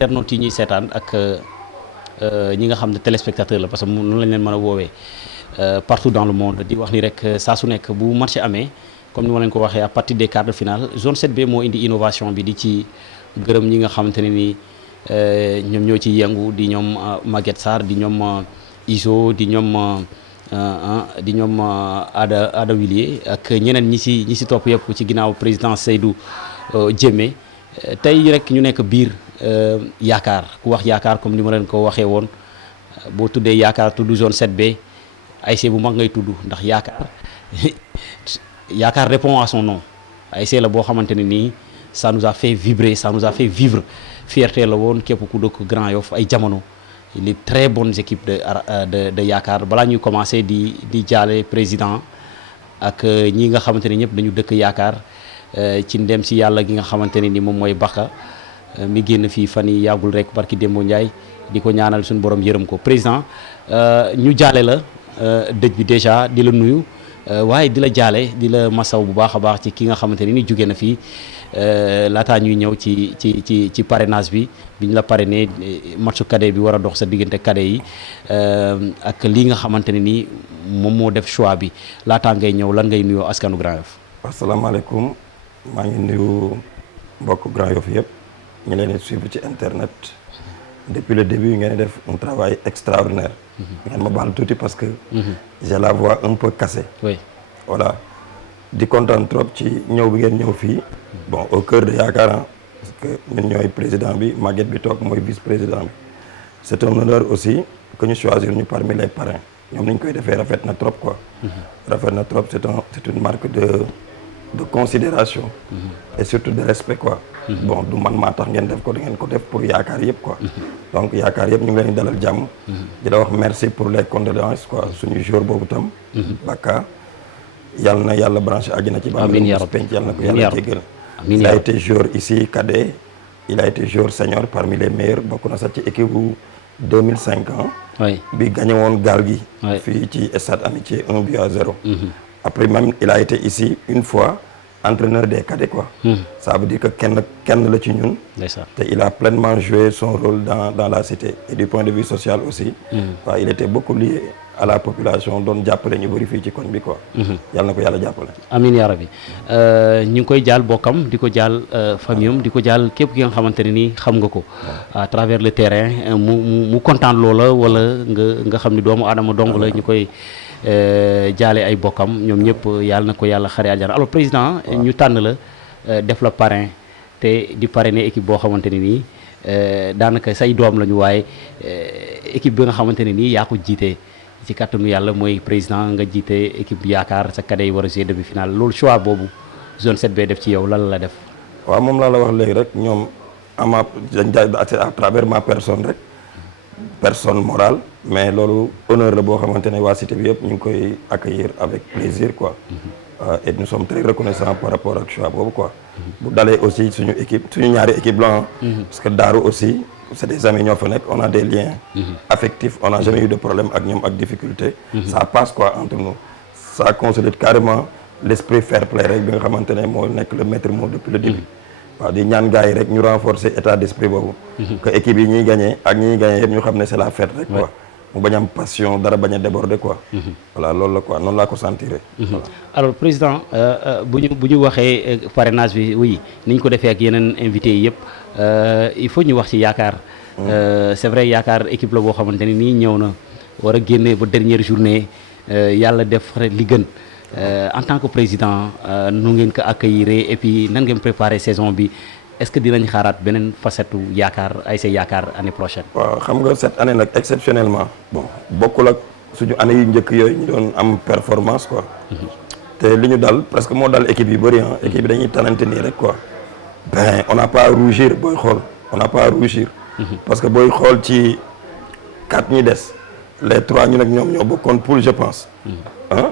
internautes yi ñuy seetaan ak ñi nga xam ne téléspectateur la parce que noonu lañ leen mën a woowee partout dans le monde di wax ni rek saa su nekk bu match amee comme ni ma leen ko waxee à partir des quarts de finale zone 7B moo indi innovation bi di ci gërëm ñi nga xamante ne ni ñoom ñoo ci yëngu di ñoom Maguette Sarr di ñoom Iso di ñoom Ada Willier ak ñeneen ñi si topp yëpp ci ginnaaw président Seydou Diémé tey rek ñu nekk biir yaakaar ku wax yaakaar comme ni ma leen ko waxee woon boo tuddee yaakaar tudd zone 7B ASC bu mag ngay tudd ndax yaakaar répond à son nom ASC la boo xamante ne nii ça nous a fait vibrer ça nous a fait vivre fierté la woon képp ku dëkk Grand Yoff ay jamono les très bonnes équipes de yaakaar balaa ñuy commencé di jaale président ak ñi nga xamante ne ñëpp dañu dëkk yaakaar ci ndem si yàlla gi nga xamante ne ni moom mooy Baka mi génn fii fan yi yàggul rek barki Dembo Ndiaye di ko ñaanal suñu borom yërëm ko président ñu jaale la dëj bi déjà di la nuyu waaye di la jaale di la masaw bu baax a baax ci ki nga xamante ne ni jóge na fii laataa ñuy ñëw ci parrainage bi biñ la parrainé matchu cadet bi war a dox sa diggante cadet yi ak lii nga xamante ne ni moom moo def choix bi laataa ngay ñëw lan ngay nuyoo askanu Grand Yoff. asalaamaaleykum maa ngi nuyu mbokk Grand Yoff yëpp ñu leen di suivre ci internet depuis le début ngeen def un travail extraordinaire. ngeen ma baal tuuti parce que. j'ai la voix un peu cassée. oui voilà di kontaan trop ci ñëw bi ngeen ñëw fii. bon au cœur de Yaakaar parce que ñun ñooy président bi Maguette bi toog mooy vice président bi. c'est un honneur aussi que ñu choisir ñu parmi les parrains ñoom ni ñu koy defee rafet na trop quoi. rafet na trop c'est une marque de considération et surtout de respect quoi. bon du man maa tax ngeen def ko da ngeen ko def pour yaakaar yëpp quoi. donc yaakaar yëpp ñu ngi leen di dalal jàmm. di la wax merci pour les condoléances quoi suñu jour boobu tam. Baka yàlla na yàlla branché àjjana ci. amiin yaa rabbi penc yàlla na ko yàlla jéggal. il a été joueur ici cadet il a été joueur senior parmi les meilleurs bokk na sax ci équipe bu 2005 ans. oui bi gagné woon gaal gi. oui fii ci stade Amitié 1-0. après même il a été ici une fois entraîneur des cadets quoi. Ça veut dire que kenn la ci ñun. te il a pleinement joué son rôle dans la cité et du point de vue social aussi. waaw il était beaucoup lié à la population doon jàppale ñu bëri fii ci koñ bi quoi. yàlla na ko yàlla jàppale. amiin yaa rabbi ñu ngi koy jaal bokkam di ko jaal famille di ko jaal képp ki nga xamante ne nii xam nga ko. à travers le terrain mu kontaan loola wala nga xam ni doomu aadama dong la ñu koy. jaale ay bokkam ñoom ñëpp yàlla na ko yàlla xare aljana alors président ñu tànn la def la parrain te di parrainer équipe boo xamante ne nii daanaka say doom lañu waaye équipe bi nga xamante ne nii yaa ko jiite ci kàttanu yàlla mooy président nga jiite équipe yaakaar sa cadet yi war a jouer demi-finale loolu choix boobu zone 7B def ci yow lan la def. waaw moom laa la wax léegi rek ñoom ama à travers ma personne rek. personne morale mais loolu honneur la boo xamante ne waa cité bi yëpp ñu ngi koy accueillir avec plaisir quoi. Et nous sommes très reconnaissants par rapport ak choix boobu quoi. bu dalee aussi suñu ñaari équipe la parce que Daaru aussi c'est des amis ñoo fa nekk on a des liens affectifs on n'a jamais eu de problème ak ñoom ak difficulté. ça passe quoi entre nous ça consolide carrément l'esprit fair play rek bi nga xamante ne moo nekk le maître mot depuis le début. waaw di ñaan gars yi rek ñu renforcer état d'esprit boobu. que équipe yi ñuy gagné ak ñi ñuy gagné yëpp ñu xam ne c'est la fête rek quoi. mu bañ am passion dara bañ a déborder quoi. voilà loolu la quoi noonu laa ko sentir. Voilà. Alors président bu ñu waxee parrainage bi oui ni ñu ko defee ak yeneen invités yi yëpp il faut ñu wax ci yaakaar. C'est vrai yaakaar équipe la boo xamante ni nii ñëw na war a génne ba dernière journée yàlla def li gën. En tant que président nu ngeen ko accueillir et puis nan ngeen préparer saison bi est-ce que dinañ xaaraat beneen facette yaakaar ASC yaakaar année prochaine. waaw xam nga cette année nag exceptionnellement bon bokkul ak suñu année yu njëkk yooyu ñu doon am performance quoi. te li ñu dal presque moo dal équipe yu bëri ah équipe yi dañuy tanante nii rek quoi. ben on n'a pas à rougir booy xool on n'a pas à rougir. parce que booy xool ci 4 ñi des les 3 ñu nag ñoom ñoo bokkoon poule je pense. ah.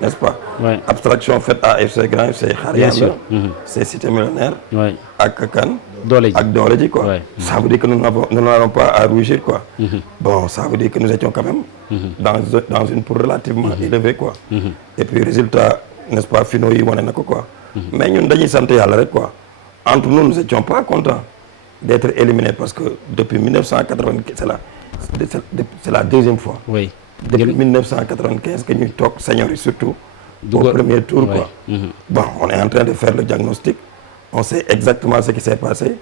N'est-ce pas? Ouais. Abstraction faite à FC Grand Yoff c'est Xar Yàlla. C'est Cité Millionnaire. Ouais. ak kan. doole ji ak doole ji quoi. Ouais. Ça veut dire que nous n'avons pas à rougir quoi. Bon ça veut dire que nous étions quand même. dans une poule relativement élevée quoi. Et puis résultat n'est-ce pas finaux yi wane na ko quoi. mais ñun dañuy sant yàlla rek quoi. entre nous nous étions pas contents. d'être éliminé parce que depuis 1995 c'est la deuxième fois. Oui. Depuis 1995 que ñuy toog seniors yi surtout. Au premier tour quoi. Bon, on est en train de faire le diagnostic. On sait exactement ce qui s'est passé.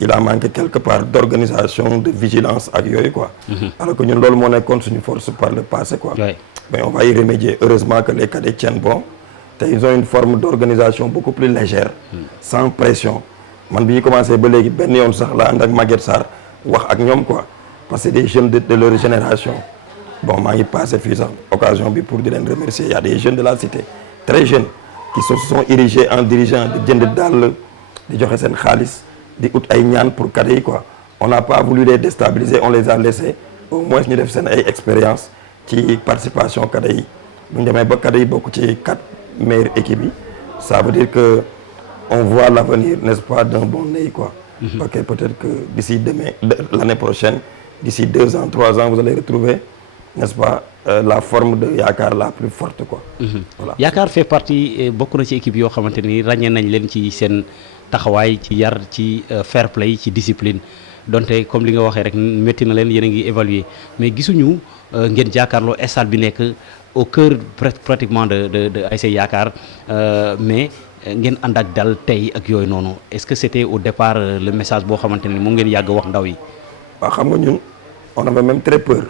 Il a manqué quelque part d'organisation, de vigilance ak yooyu quoi. Alors que ñun loolu moo nekkoon suñu force par le passé quoi. Mais on va y remédier. Heureusement que les cadets tiennent bon. Ils ont une forme d'organisation beaucoup plus légère, sans pression. Man bi ñu commencé ba léegi benn yoon sax la ànd ak Maguette Sarr wax ak ñoom quoi, parce que c'est des jeunes de leur génération. Bon, maa ngi passé fii sax occasion bi pour di leen remercier. Il y a des jeunes de la cité très jeunes qui se sont érigés en dirigeants di jënd dàll di joxe seen xaalis di ut ay ñaan pour cadets yi quoi. On n'a pas voulu les déstabiliser, on les a laissés au moins ñu def seen ay expérience ci participation cadets yi. Bu ñu demee ba cadets yi bokk ci 4 meilleures équipes yi, ça veut dire que on voit l'avenir, n'est-ce pas, d'un bon œil quoi. Ok, peut-être que d'ici l'année prochaine, d'ici 2 ans, 3 ans, vous allez retrouver, n'est-ce pas, la forme de Yakar la plus forte quoi. Voilà. Yakar fait partie bokk na ci équipe yoo xamante ni ràññee nañ leen ci seen taxawaay ci yar ci fair play ci discipline donte comme li nga waxee rek métti na leen yéen a ngi évaluer mais gisuñu ngeen jàkkaarloo stade bi nekk au cœur pratiquement de ASC Yakar mais ngeen ànd ak dal tey ak yooyu noonu est-ce que c'était au départ le message boo xamante ni moom ngeen yàgg wax ndaw yi. waaw xam nga ñun on avait même très peur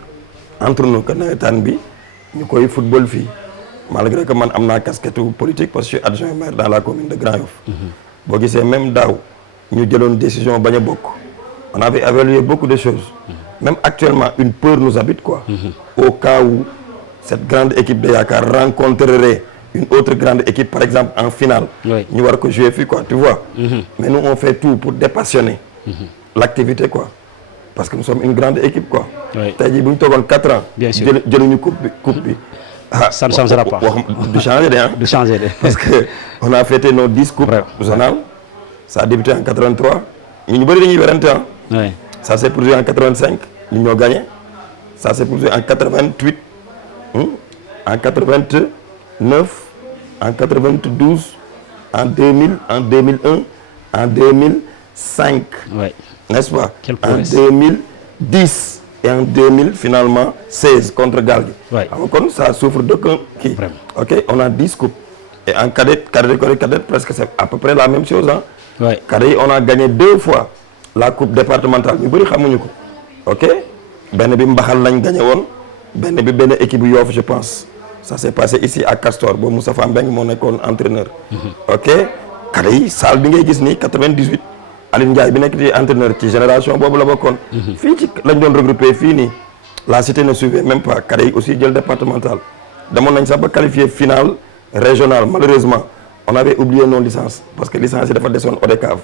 entre nous que nawetaan bi ñu koy football fii malgré que man am naa casquette politique parce que je suis adjoint maire dans la commune de Grand Yoff. boo gisee même daaw ñu jëloon décision bañ a bokk. On avait évalué beaucoup de choses. Même actuellement une peur nous habite quoi. Au cas où cette grande équipe de Yakar rencontrerait une autre grande équipe, par exemple en finale, nous allons jouer fii quoi, tu vois. Mais nous on fait tout pour dépassionner l'activité quoi, parce que nous sommes une grande équipe quoi. Tey jii bu ñu toogoon 4 ans. Bien sûr jëluñu coupe bi. Ça ne changera pas. Du changer de hein. Du changer de. Parce que on a fêté nos 10 coupes zonales. Ça a débuté en 83. ñu bëri dañuy werante hein. Oui. Ça s'est produit en 85, nous avons gagné. Ça s'est produit en 88, en 89, en 92, en 2000, en 2001, en 2005. Oui. N'est-ce pas? Quelle En prouesse. 2010 et en 2000, finalement, 16 contre Galgui. Oui. Alors, comme ça souffre d'aucun qui. Vraiment. Ok, on a 10 coupes. Et en cadet, presque c'est à peu près la même chose. Hein? Oui. Cadet, on a gagné 2 fois la coupe départementale. Ñu bëri xamuñu ko. Ok, benn bi Mbaxal lañ gagné woon, benn bi benn équipe Yoff je pense. Ça s'est passé ici à Castor boobu Moustapha Mbeng moo nekkoon entraîneur. Ok, cadet yi salle bi ngay gis nii 98 Aline Ndiaye bi nekk ci entraîneur ci génération boobu la bokkoon. Fii ci lañ doon regroupé fii nii. La cité ne suivait même pas. Cadet yi aussi jël départemental. Demoon nañ sax ba qualifié finale régionale. Malheureusement on avait oublié nos licences parce que licence yi dafa desoon ODCAV.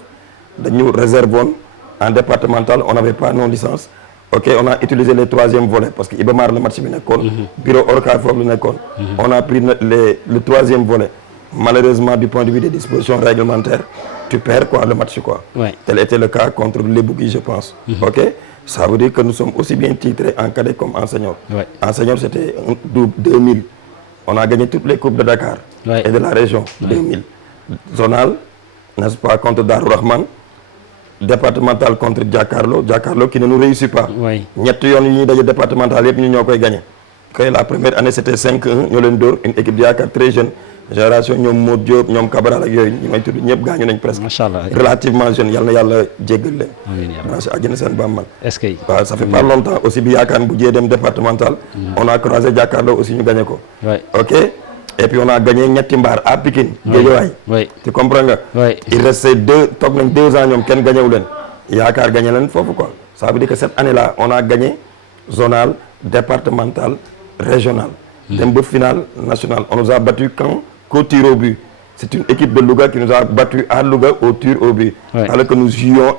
Dañu réservoon en départemental, on n'avait pas non licence. Ok, on a utilisé les 3e volets parce que Ibamar le match bi nekkoon. Bureau ORCAV foofu la nekkoon. On a pris le 3e volet. Malheureusement du point de vue des dispositions réglementaires, tu perds quoi le match quoi. Ouais. Tel était le cas contre Lebougui je pense. Ok, ça veut dire que nous sommes aussi bien titrés en cadet comme en senior. Ouais. En senior c'était 2000. On a gagné toutes les coupes de Dakar et de la région. 2000. Zonal, n'est-ce pas, contre Darou Rahman. Départemental contre Giancarlo qui ne nous réussit pas. Oui. ñett yoon yi ñuy daje départemental yëpp ñu ñoo koy gagné. La première année c'était 5-1 ñoo leen dóor une équipe de Yakar très jeune génération ñoom Modou Diop ñoom Cabral ak yooyu ñu may tudd ñëpp gaañu nañ presque. Macha Allah. Relativement jeune yal na yàlla jéggal leen. Amiin yaa rabbi. si àjjana seen bàmmal. Est-ce que. waaw ça fait pas longtemps aussi bi Yakar bu jee dem départemental. On a croisé Giancarlo aussi ñu gagné ko. Oui. Ok. Et puis on a gagné ñetti mbaar à Pikine. Guédiawaye. Oui. Tu comprends nga. Oui. Il restait toog nañ 2 ans ñoom kenn gagné wu leen. Yakar gagné leen foofu quoi. Ça veut dire que cette année-là on a gagné zonal, départemental, régional. Dem ba finale nationale. On nous a battu qu'au tir au but. C'est une équipe de Louga qui nous a battu à Louga au tir au but. Oui. Alors que nous jouions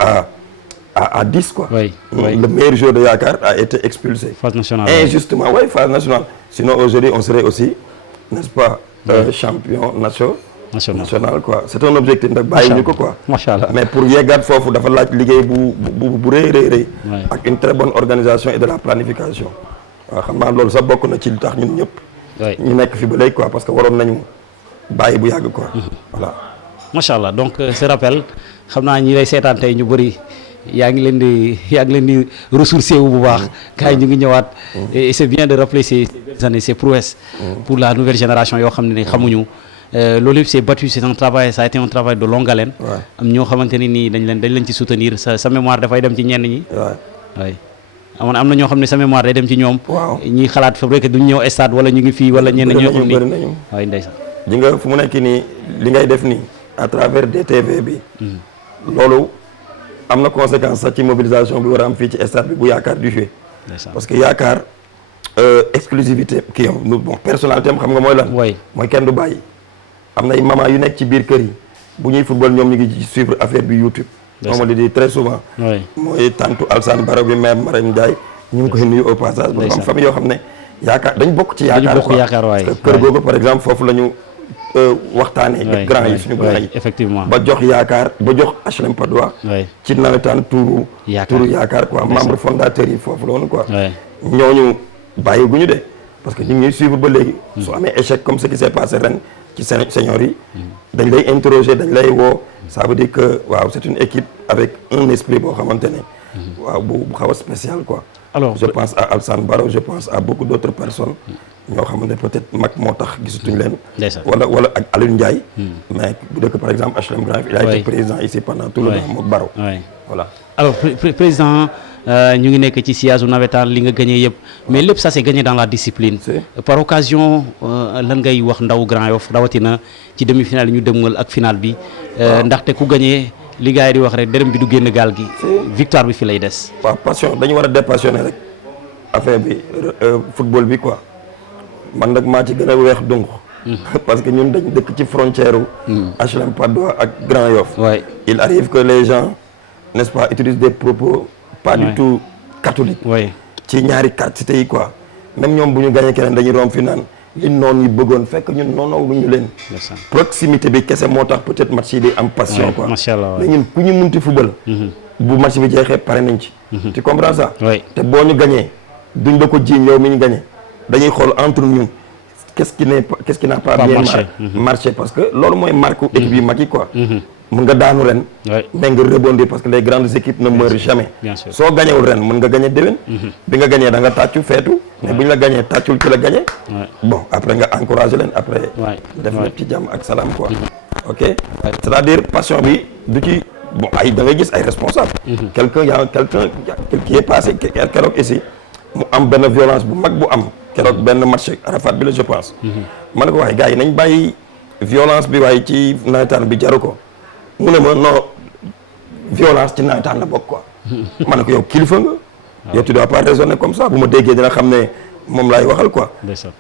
à 10 quoi. Oui. Oui. Le meilleur joueur de Yakar a été expulsé. Phase nationale. Injustement, oui, phase nationale. Sinon aujourd'hui on serait aussi, n'est-ce pas, champion national quoi. C'est un objectif nag bàyyi ñu ko quoi. Macha Allah. Mais pour yeggaat foofu dafa laaj liggéey bu rëy ak une très bonne organisation et de la planification. waaw xam naa loolu sax bokk na ci li tax ñun ñëpp. ñu nekk fi ba léegi quoi parce que waroon nañu bàyyi bu yàgg quoi. Voilà. Macha Allah donc ce rappel xam naa ñi lay seetaan tey ñu bëri yaa ngi leen di ressourcer wu bu baax. gars yi ñu ngi ñëwaat. et c'est bien de rappeler ces belles années ces prouesses. pour la nouvelle génération yoo xam ne xamuñu. loolu yëpp c'est battu, c'est un travail, ça a été un travail de longue haleine. am ñoo xamante ne nii dañ leen ci soutenir sa mémoire dafay dem ci ñenn ñi. waay am na ñoo xam ne sa mémoire day dem ci ñoom. ñuy xalaat fa rek duñ ñëw stade wala ñu ngi fii wala ñenn ñoo xam ni waay ndeysaan. ji nga fu mu nekk nii li ngay def nii à travers DTV bi. loolu am na conséquence sax ci mobilisation bi war a am fii ci stade bi bu yaakaar du jouer. parce que yaakaar exclusivité kii am bon personnalité am xam nga mooy lan. mooy kenn du bàyyi. am na ay maman yu nekk ci biir kër yi bu ñuy football ñoom ñu ngi suivre affaire bi YouTube. moom la di très souvent. mooy tantu Alsane Baro bi mère Marème Ndiaye ñu ngi koy nuyu au passage. dafa am famille yoo xam ne yaakaar dañ bokk ci yaakaar quoi parce que kër googu par exemple foofu la ñu waxtaanee. grand yi suñu grand yi effectivement ba jox yaakaar ba jox HLM Patte d'Oie. ci nawetaan tuuru yaakaar quoi membre fondateur yi foofu loonu quoi. ñooñu bàyyi gu ñu de parce que ñu ngi suivre ba léegi. su amee échec comme ce qui s'est passé ren. ci seniors yi dañ lay interroger dañ lay woo ça veut dire que waaw c'est une équipe avec un esprit boo xamante ne waaw bu xaw a spécial quoi. Alors je pense à Alsane Baro, je pense à beaucoup d'autres personnes ñoo xamante ne peut-être mag moo tax gisatuñ leen wala ak Aliou Ndiaye mais bu dëkk par exemple HLM Grand il a été président ici pendant tout le temps mook Baro voilà. Alors président ñu ngi nekk ci siège navétane li nga gagné yëpp mais lépp ça c'est gagné dans la discipline. Par occasion lan ngay wax ndaw Grand Yoff rawatina ci demi-finale yi ñu dëmmal ak finale bi. ndaxte ku gagné li gars yi di wax rek dërëm bi du génn gaal gi. victoire bi fi lay des. waaw passion dañu war a dépassionner rek affaire bi football bi quoi man nag maa ci gën a weex donc. parce que ñun dañ dëkk ci frontière HLM Patte d'Oie ak Grand Yoff. il arrive que les gens n'est-ce pas utilisent des propos pas du tout catholique ci ñaari quartiers yi quoi même ñoom bu ñu gagné keneen dañuy romb fi naan li noonu ñu bëggoon fekk ñun noonu lu ñu leen proximité bi kese moo tax peut-être match yi di am passion quoi mais ñun ku ñu munti football bu match bi jeexee pare nañ ci tu comprends ça te boo ñu gagné duñ la ko jiiñ yow mi ñu gagné dañuy xool entre ñun qu'est-ce qui n'a pas bien marché parce que loolu mooy marque équipe yi mag yi quoi mën nga daanu ren mais nga rebondir parce que les grandes équipes ne meurent jamais soo gañewul ren mën nga gañe déwén bi nga gañee da nga tàccu feetu mais bu ñu la gañee tàccul ci la gañe bon après nga encouragé leen après def lépp ci jàmm ak salaam quoi ok c'est-à-dire passion bi du ci bon ay da ngay gis ay responsable quelqu'un qui est passé keroog ici mu am benn violence bu mag bu am keroog benn match Arafat bi la je pense ma ne ko waaye gars yi nañ bàyyi violence bi waaye ci nawetaan bi jaru ko mu ne ma non violence ci nawetaan la bokk quoi ma ne ko yow kilifa nga yow tu dois pas raisonner comme ça bu ma déggee dina xam ne moom laay waxal quoi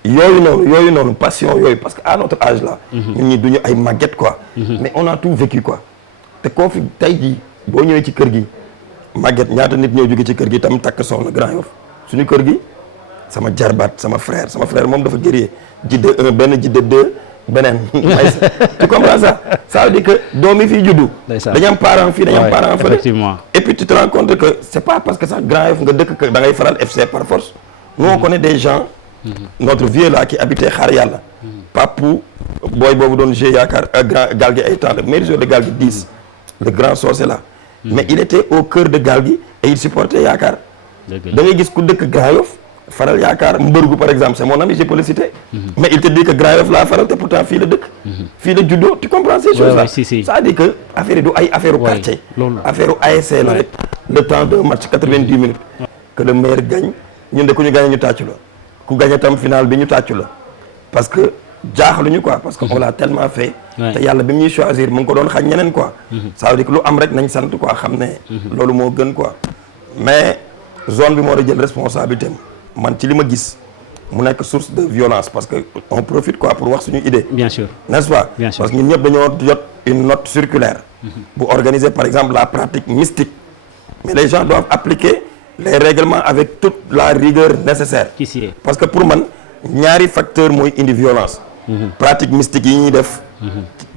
yooyu noonu passion yooyu parce que à notre âge là ñun ñi duñu ay màgget quoi mais on a tout vécu quoi te koo fi tey jii boo ñëwee ci kër gi màgget ñaata nit ñëw jóge ci kër gi tam takk soxna Grand Yoff suñu kër gi sama jarbaat sama frère moom dafa guerrier jidde 1 benn jidde 2 beneen tu comprends ça ça veut dire que doom yi fii juddu dañu am parent fii dañu am parent fële et puis tu te rends compte que c'est pas parce que sax Grand Yoff nga dëkk da ngay faral FC par force nous on connaît des gens notre vieux là qui habitait Xaar Yàlla Papou booy boobu doon jouer yaakaar grand Galgui ay temps le meilleur joueur de Galgui 10 le grand sorcier là mais il était au cœur de Galgui et il supportait yaakaar da ngay gis ku dëkk Grand Yoff faral yaakaar mbërgu par exemple c'est mon ami je peux le citer mais il te dit que Grand Yoff laa faral te pourtant fii la dëkk fii la juddoo tu comprends ces choses là ça dit que affaire yi du ay affaire u quartier affaire u ASC la rek le temps d'un match 90 minutes que le meilleur gagne ñun de ku ñu gagné ñu tàccu la ku gagné tam final bi ñu tàccu la parce que jaaxaluñu quoi parce que on l'a tellement fait te yàlla bi mu ñuy choisir mu ngi ko doon xañ ñeneen quoi ça veut dire que lu am rek nañ sant quoi xam ne loolu moo gën quoi mais zone bi moo war a jël responsabilité man ci li ma gis mu nekk source de violence parce que on profite quoi pour wax suñu idée bien sûr n'est-ce pas parce que ñun ñëpp dañoo jot une note circulaire bu organiser par exemple la pratique mystique mais les gens doivent appliquer les règlements avec toute la rigueur nécessaire parce que pour man ñaari facteur mooy indi violence pratique mystique yi ñuy def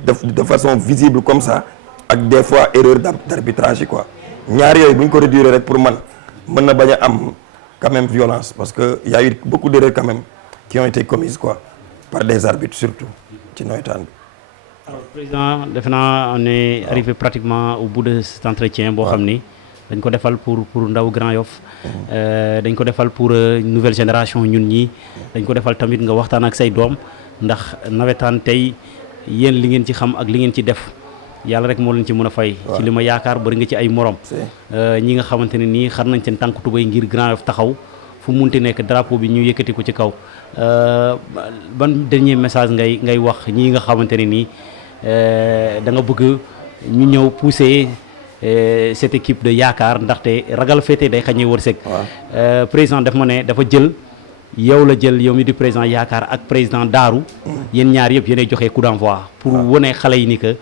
de façon visible comme ça ak des fois erreur d'arbitrage yi quoi ñaari yooyu bu ñu ko réduire rek pour man mën na bañ a am quand même violence parce que y a eu beaucoup d'erreurs quand même qui ont été commises quoi par des arbitres surtout ci nawetaan bi. Alors président defe naa on est arrivé pratiquement au bout de cet entretien boo xam ni dañ ko defal pour ndaw Grand Yoff dañ ko defal pour nouvelle génération ñun ñii dañ ko defal tamit nga waxtaan ak say doom ndax nawetaan tey yéen li ngeen ci xam ak li ngeen ci def yàlla rek moo leen ci mën a fay ci li ma yaakaar bari nga ci ay morom ñi nga xamante ne nii xar nañ seen tànk tubay ngir Grand Yoff taxaw fu munti nekk drapeau bi ñu yëkkati ko ci kaw ban dernier message ngay wax ñii nga xamante ne nii da nga bëgg ñu ñëw pousser cette équipe de yaakaar ndaxte ragal féete day xañee wërsëg président daf ma ne dafa jël yow la jël yow mi di président yaakaar ak président Daaru yéen ñaar yëpp yéenay joxe coup d'envoi pour wane xale yi ni que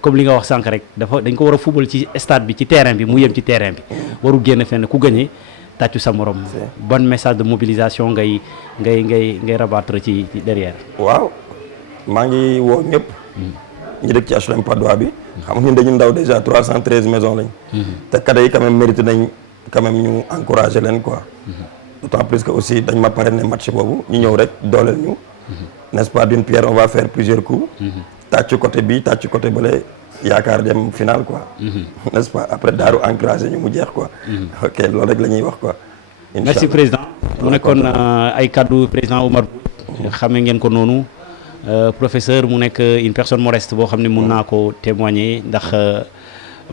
comme li nga wax sànq rek dañ ko war a fubal ci stade bi ci terrain bi mu yem ci terrain bi waru génn fenn ku gagné tàccu sa morom bon message de mobilisation ngay rabattre ci derrière. waaw maa ngi woo ñëpp ñi dëkk ci HLM Patte d'Oie bi xam nga ñun dañu ndaw déjà 313 maisons lañ te cadets yi quand même mérité nañ quand même ñu encourager leen quoi d'autant plus que aussi dañ ma parrainé match boobu ñu ñëw rek dooleel ñu n'est-ce pas, d'une pierre on va faire plusieurs coups tàccu côté bi tàccu côté bële yaakaar dem final quoi n'est-ce pas, après Daaru encouragé ñu mu jeex quoi ok loolu rek la ñuy wax quoi. Merci président mu nekkoon ay kaddu président Omar Mbodj xamee ngeen ko noonu professeur mu nekk une personne modeste boo xam ne mun naa ko témoigner ndax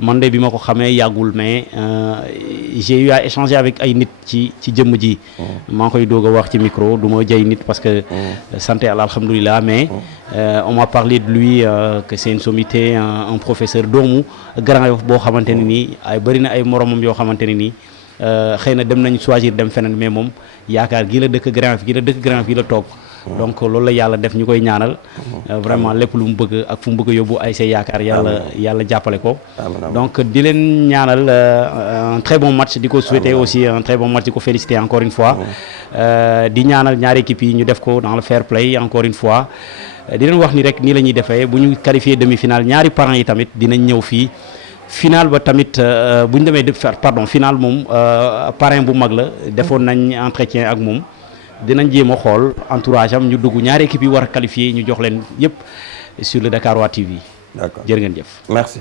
man de bi ma ko xamee yàggul mais j'ai eu à échanger avec ay nit ci jëmm ji maa ngi koy doog a wax ci micro du ma jay nit parce que santé alhamdulilah mais on m'a parlé de lui que c'est une sommité un professeur doomu Grand Yoff boo xamante ne nii ay bëri na ay moromam yoo xamante ne nii xëy na dem nañ choisir dem feneen mais moom yaakaar gi la dëkk Grand Yoff gi la toog donc loolu la yàlla def ñu koy ñaanal vraiment lépp lu mu bëgg ak fu mu bëgg a yóbbu ay say yaakaar yàlla jàppale ko donc di leen ñaanal un très bon match di ko souhaiter aussi un très bon match di ko féliciter encore une fois di ñaanal ñaari équipes yi ñu def ko dans le fair play encore une fois di leen wax ni rek nii la ñuy defee bu ñu qualifier demi-finale ñaari parents yi tamit dinañ ñëw fii final ba tamit bu ñu demee final moom parrain bu mag la defoon nañ entretien ak moom dinañ jéem a xool entourage am ñu dugg ñaari équipe yi war a qualifier ñu jox leen yëpp sur le Dakarois TV. D'accord jërë ngeen jëf. Merci.